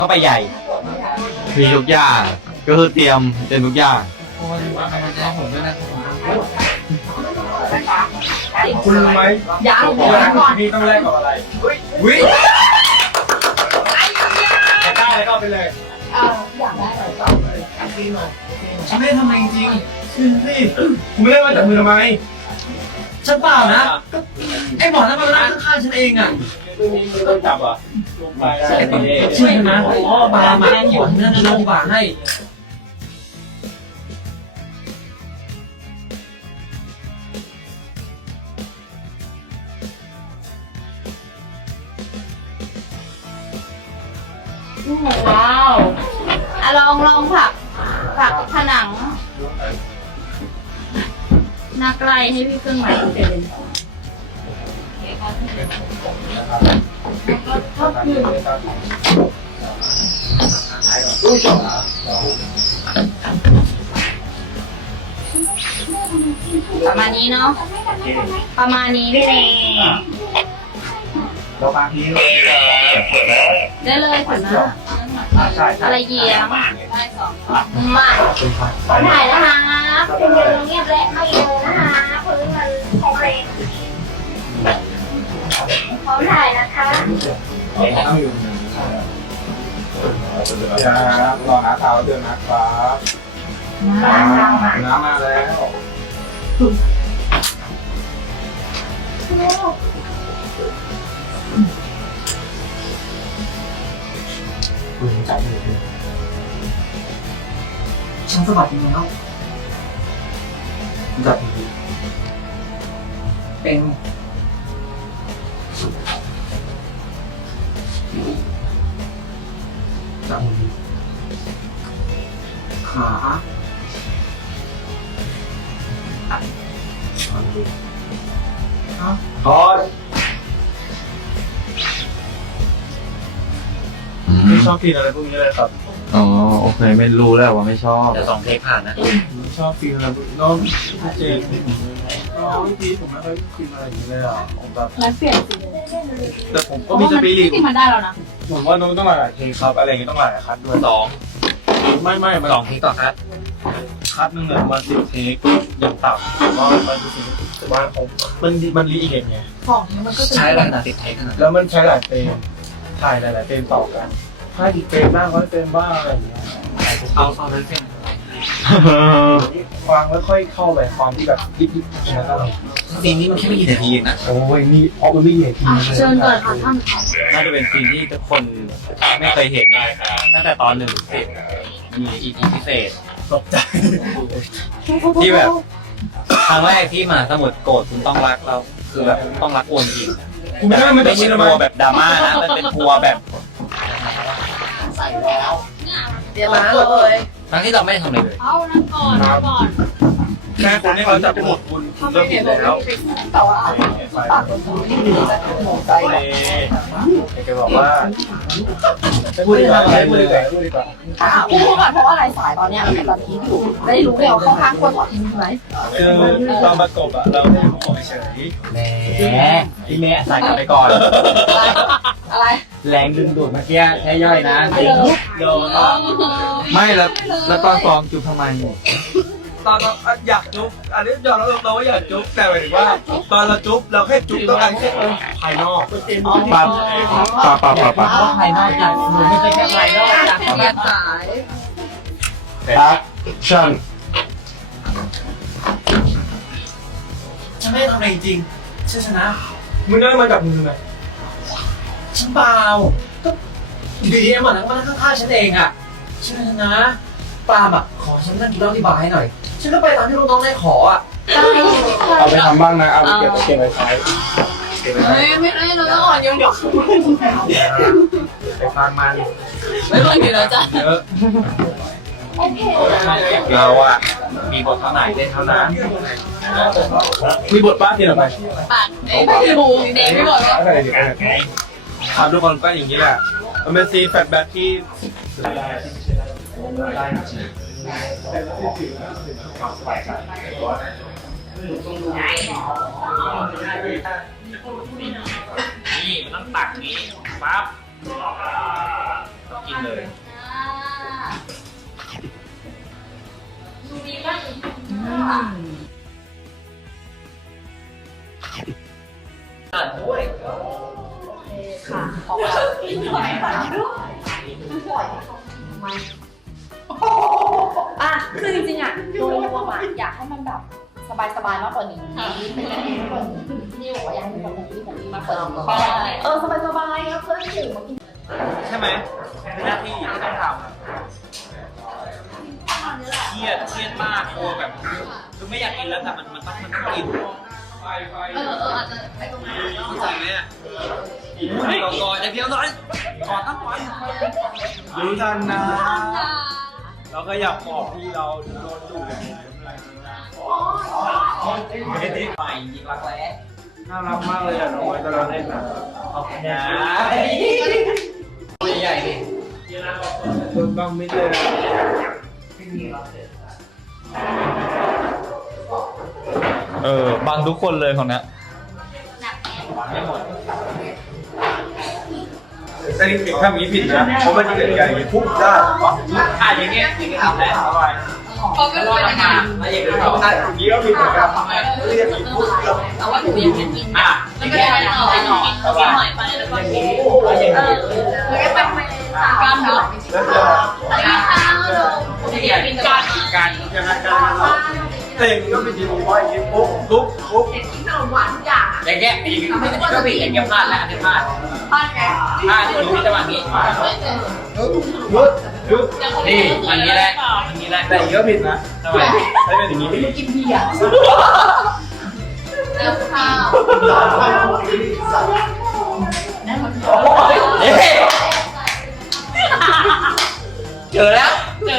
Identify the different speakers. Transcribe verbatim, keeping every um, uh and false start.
Speaker 1: เข้าไปใหญ่มีทุกอย่างก็คือเตรียมเตรียมทุกอย่าง
Speaker 2: คุณรู้ไหมยังก่อนพี่ต้องแลกกับอะไรวิ่งจะกล้าอะไรก็ไปเลยอยากได้อะไรก็ฉันไม่ได้ทำอะไรจริงๆคือสิคุณไม่ได้มาจับมือทำไมฉันเปล่านะไอ้หมอนั่นมันนั่งข้างๆฉันเองอ่ะต้องจับอ่ะใช่ไหมอ๋อบามาหมอนั่นนั่งบาให้
Speaker 3: ว้าวอะลองลองผักผักผนังหน้าใกล้ให้พี่เครื่องหมายเสร็จเลยประมาณนี้เนาะประมาณนี้พี่เน
Speaker 2: เราบางที
Speaker 3: ได้เลยถึงนะอะไรเยี่ยมได้สองมาขอถ่ายนะคะเป็นเรื่องเงียบและไม่เลยนะคะพื้นมันแข็งแรงพร้อมถ่ายนะคะ
Speaker 2: ครับรอหาเท้าเดินนะครับน้ำมาแล้วฉันสบัดยังไงแล้วจับเป็นจับขาพอดไม่ชอบกินอะไรพวกนี้เลยครับ
Speaker 1: อ๋อโอเคไม่รู้แล้วว่าไม่ชอบ
Speaker 4: แต่สองเทคผ่านนะ
Speaker 2: ชอบกินอะไรพวกนี้น้องเจนน้องพี่พีผมไม่ค่อยกินอะไรอย่างนี้เลยอ่ะผมแบบ
Speaker 3: แล้วเปลี่ยนสิ
Speaker 2: แต่ผมก็มีสปิริต
Speaker 3: ที่มันได้แล้วนะ
Speaker 2: ผมว่าน้องต้องหลายเทคครับอะไรอย่างเงี้ยต้องหลายคัดด้วย
Speaker 4: สอง
Speaker 2: ไม่ไม่
Speaker 4: สองเทคต่อคัด
Speaker 2: คัดนึงเนี่ยมาสิบเทคอย่างต่ำแต่ว่ามันแต่ว่าผมมันมันรีเอ็นไง
Speaker 3: ของมันก็
Speaker 4: ใช้อะไรนะสิบเทคนะ
Speaker 2: แล้วมันใช้หลายเฟรมถ่ายหลายๆเฟรมต่อกันถ้าอีกเฟรมบ้างร้อยเฟรมบ้างอะไรอย่างเงี้ย
Speaker 4: เอาเอาเลยเฟรม
Speaker 2: ฟังแล้วค่อยเข้าไปความที่แบบยิบๆนะครับ
Speaker 4: ซีนนี้มันแค่ไม่กี่นาทีเองนะ
Speaker 2: โอ้ยนี่เพราะมันไม่กี่นาที
Speaker 3: เชิญก่อนค่ะท่าน
Speaker 1: น่าจะเป็นซีนที่ทุกคนไม่เคยเห็นตั้งแต่ตอนหนึ่งสิบมีอีพีพิเศษ
Speaker 2: ตกใจ
Speaker 1: ที่แบบครั้งแรกที่มาสมุดโกรธคุณต้องรักเราคือแบบต้องรักโอนอิน
Speaker 2: คุณไม่ได้มัน
Speaker 1: ไม่ใช่กลัวแบบดราม่านะมันเป็นกลัวแบบ
Speaker 3: เดี๋ยวมาเลย
Speaker 1: ทั้งที่เราไม่ทำอะไรเลย
Speaker 3: เอานั่งก่อนนั่งก่อน
Speaker 2: แค่คนที่เขาจับหมดคุณคุณก็ผิดแล้ว
Speaker 3: แต่ว่าปากคนที่ดีจะมองใจ
Speaker 2: เลยแกบอกว่าพูดดีกว่าพูดดีกว่าพูดดีกว่า
Speaker 3: พูดก่อนเพราะว่าอะไรสายตอนเนี้ยมันตอนนี้อยู่ได้รู้เร็วเข้าข้างคนต่อทีใช่ไหม
Speaker 2: คือตอนประกบอะเราไม่รู้เฉย
Speaker 1: แหมพี่เมย์ใส่กลับไปก่อน
Speaker 3: อะไร
Speaker 1: แรงดึงดูดเมื่อกี้แค่ย่อยนะ
Speaker 2: จริงโดน
Speaker 1: ไม่แล้วแล้วตอนซ้อมจุ๊บทำไม
Speaker 2: ตอนเราอยากจุ๊บอันนี้ยอมรับเราว่าอยากจุ๊บแต่หมายถึงว่าตอนเราจุ๊บเราแค่จุ๊บต้องการแค่ภายนอก
Speaker 1: ปั๊บปั๊บปั๊บปั๊บปั๊บ
Speaker 3: ภายนอกอยากมันไม่ใช่แค่ภายนอกอยากแค่สาย
Speaker 2: แอคชั่นฉันไม่ทำอะไรจริงฉันชนะมึงได้มาจับมือไหมฉันเปล่าก็ดีๆไอ้หมอนั่งมาข้างๆฉันเองอ่ะฉันชนะปาล์มอ่ะขอฉันนั่งกินเหล้าที่บาร์ให้หน่อยฉันก็ไปตามที่ลูกน้องได้ขออ่ะเอาไปทำบ้างนะเอาไปเก็บเก็บไว้ใช้
Speaker 3: ไม่ไม่ได้เราต้องอ่อนโยนเดี๋ยว
Speaker 2: ไปฟังมัน
Speaker 3: ไม่ต้องกินแล้วจ้ะ
Speaker 2: เยอะ
Speaker 1: เราอ่ะมีบทเท่าไหร่เล่นเท่านั้น
Speaker 2: มีบทป้าที่ไหนไป
Speaker 3: ปากเอ้ยไม่รู้เด็กไม่บอกว่า
Speaker 2: ครับทุกคนก็อย่างนี้แหละมันเป็นซีแฟลชแบ็คที่
Speaker 4: นี่มันต้องตักนี้ปั๊บ
Speaker 1: กินเลย
Speaker 3: ดูดีมากเลย
Speaker 1: อ่านด้วย
Speaker 3: ค่ะขอบคุณหน่อยค่ะอ่ะคือจริงๆอ่ะโดยรวมอ่ะอยากให้มันแบบสบายๆมากกว่านี้เป็นกันเองมากกว่านี้ที่บอกว่าอยากให้มันแบบนี้แบบนี้มากกว่านี้เออสบายๆแล้วเพื่อนถึงมากิน
Speaker 1: ใช่ไหมเป็นหน้าที่ที่ต้องทำเครียดเครียดมากกลัวแบบคือไม่อยากกินแล้วแต่มันมันต้องมันต้องกิน
Speaker 3: เออเอออาจจะไปตรงนั้น
Speaker 1: เข้าใจไหมอ่ะก่อนก่อนเดี๋ยวหน่อยก่อนตั้งก่อน
Speaker 2: รู้ทันนะ เราก็อยากบอกพี่เราโดนดุแบบนี้ไม่ได้
Speaker 1: ใหม่ยิงรักแร้
Speaker 2: น่ารักมากเลยอ่ะน้องไว้ตอนเราเล่นนะ
Speaker 1: ขอบคุณนะตัวใหญ่ดิ
Speaker 2: โดนบ้างไม่เจอ
Speaker 1: เออบังทุกคนเลยของเนี้ย
Speaker 2: ไม่หมดแต่นี่ผิดถ้ามีผิดนะเพราะมันจะเกิดการอย่างนี้ปุ๊บได้
Speaker 1: อ่ะอย่างเงี้ยอย่างเงี้ยทำได้ทำไม
Speaker 3: เขาก็รู้เป็นยังไง
Speaker 1: มาอย่างเงี้ย
Speaker 2: ถ้าอย่างนี้ก็ผิดเหมือนกันเรียกผิดปุ๊บเรา
Speaker 3: แต่ว่าหนูยังไม่กิน
Speaker 1: อ่ะ
Speaker 3: มันก็ได้หน่อยหน่อยกินหน่อยไปแล้วก็กินเออแล้วก็ไปกล้ามเนื้อ
Speaker 2: แล้วจะ
Speaker 3: แต่ไม่ข้าวเลยเดี๋ยวกินกัน
Speaker 1: การ
Speaker 2: ยังไงกันแต่อย่างนี้ก็ไม่ดีเพราะอย่างนี้ปุ๊บปุ๊บปุ๊บ
Speaker 3: กินขนมหวานทุกอย่าง
Speaker 1: อย่างเงี้ยอย่างเงี้ยก็ผิดอย่างเงี้ยพลาดแล้วอันนี้พลาด
Speaker 3: พลาดไง
Speaker 1: พลาดที่รู้จังหวะนี้
Speaker 2: ยุดยุด
Speaker 1: นี่อันนี้แหละอันนี้แหละ
Speaker 2: แต่อย่างนี้ก็ผิดนะ
Speaker 1: ทำไม
Speaker 2: ให้เป็นอย่างนี้
Speaker 3: กินเบียร์แล้วข้าว
Speaker 1: เอ๊ะเจอแล้ว
Speaker 3: เจ